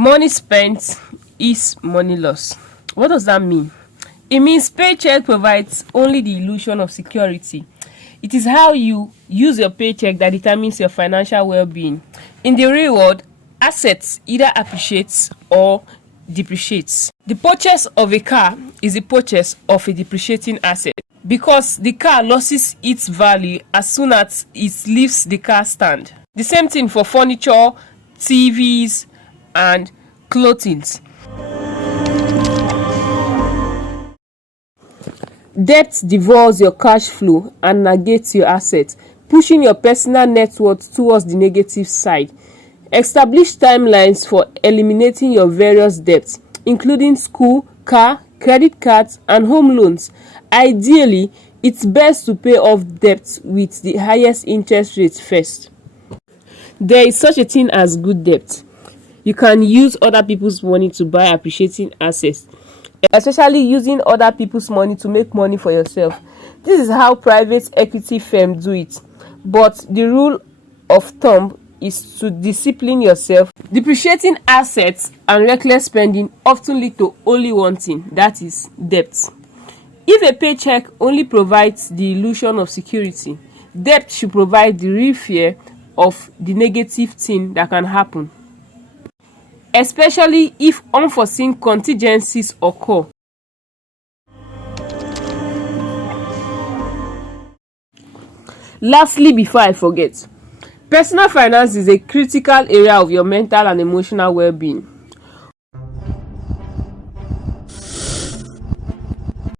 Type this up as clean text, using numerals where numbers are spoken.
Money spent is money lost. What does that mean? It means paycheck provides only the illusion of security. It is how you use your paycheck that determines your financial well-being. In the real world, assets either appreciates or depreciates. The purchase of a car is the purchase of a depreciating asset because the car loses its value as soon as it leaves the car stand. The same thing for furniture, TVs, and clothing. Debt devours your cash flow and negates your assets, pushing your personal net worth towards the negative side. Establish timelines for eliminating your various debts, including school, car, credit cards, and home loans. Ideally, it's best to pay off debts with the highest interest rate first. There is such a thing as good debt. You can use other people's money to buy appreciating assets, especially using other people's money to make money for yourself. This is how private equity firms do it. But the rule of thumb is to discipline yourself. Depreciating assets and reckless spending often lead to only one thing, that is debt. If a paycheck only provides the illusion of security, debt should provide the real fear of the negative thing that can happen, especially if unforeseen contingencies occur. Lastly, before I forget, personal finance is a critical area of your mental and emotional well-being.